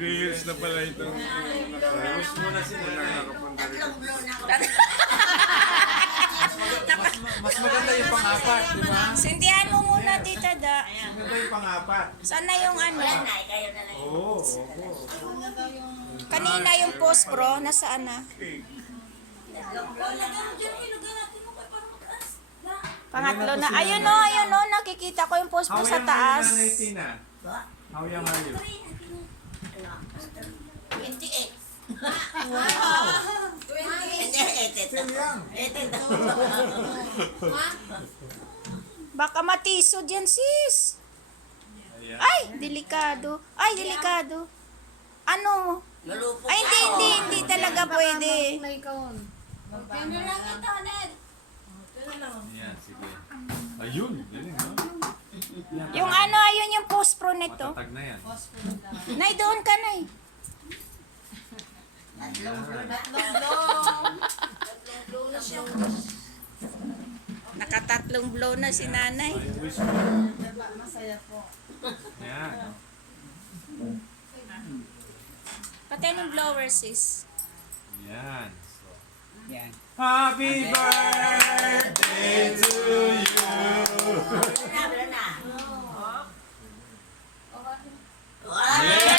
3 years na pala itong wish mo na sila nakapunta rin. Mas maganda yung pang-apat, di ba? Sindihan mo muna, Tita Da. Maganda yung pang-apat. Sana yung ano? Oo. Kanina yung post-pro, nasaan na? Pangatlo na. Ayun o, nakikita ko yung post-pro sa taas. How young are you? 28. Wow! Still young. Baka matisod yan, sis. Ayan. Ay, delikado. Ay, delikado. Ano? Malupok Ay, hindi talaga pwede. Ayan, sige. Ayun, galing, no? Yung ano, ayun yung post-pro nito. Matatag na yan. Nay, doon ka, Nay. Nakatatlong blow na si nanay. Ay, wish mo. Masaya po. Ayan. Pati yung blower, sis. Ayan. Yan. Happy birthday to you. Wala na. Yeah.